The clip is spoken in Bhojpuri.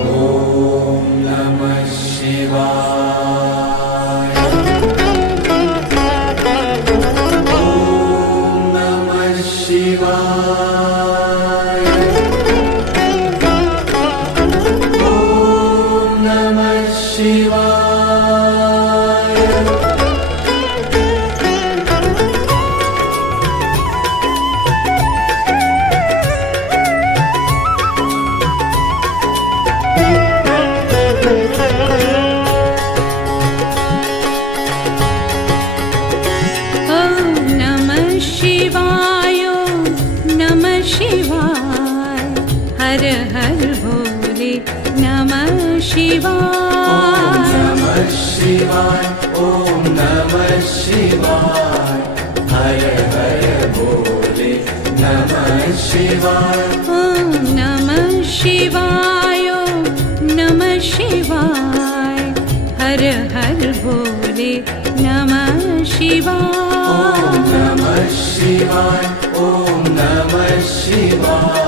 ॐ नमः शिवाय। ॐ नमः शिवाय। ॐ नमः शिवाय। हर हर भोले नमः शिवाय। ॐ नमः शिवाय। ॐ नमः शिवाय। हर हर भोले नमः शिवाय। ॐ नमः शिवाय। नमः शिवाय। हर हर भोले नमः शिवाय। ॐ नमः शिवाय। ॐ नमः शिवाय।